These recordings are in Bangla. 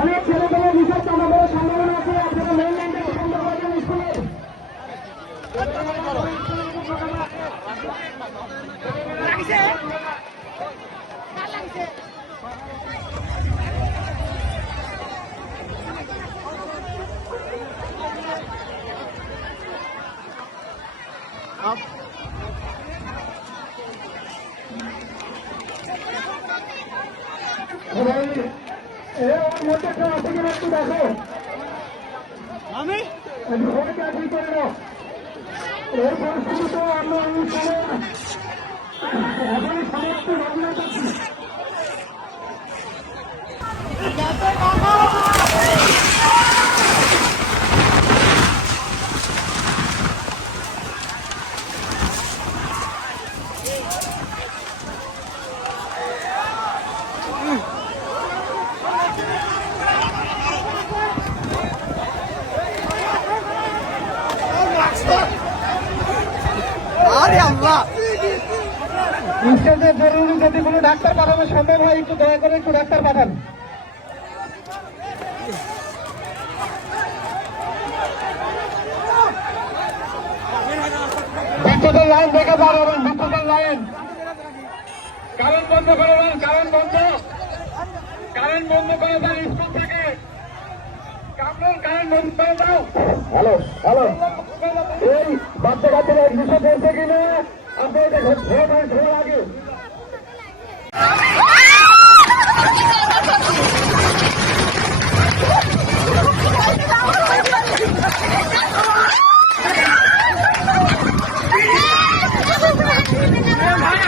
অনেক ছেলেপেলে বিষয় চাপা পড়ার সম্ভাবনা আছে। আপনারা মেইন লাইনটাকে বন্ধ করে দেন স্কুলের। মধ্যে কেউ আছে কিনা একটু দেখো। আমি চাকরি করে নাও। এই পরিস্থিতিতে আমরা অনুষ্ঠানে এখনই সমস্ত রমনা চাচ্ছি। স্টেজে জরুরি যদি কোনো ডাক্তার পাঠানো সম্ভব হয় একটু দয়া করে একটু ডাক্তার পাঠান। বিদ্যুতের লাইন দেখে পারবেন, বিদ্যুতের লাইন কারেন্ট বন্ধ করে দেন, কারেন্ট বন্ধ করে দেন। স্কুল থেকে কারেন্ট বন্ধ করে দাও। হ্যালো হ্যালো, এই বাচ্চা কাচ্চারা এক দুশো পড়ছে কিনা আপনি দেখুন, ধরে আগে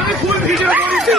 আমি ফুল ভিডিও করেছি।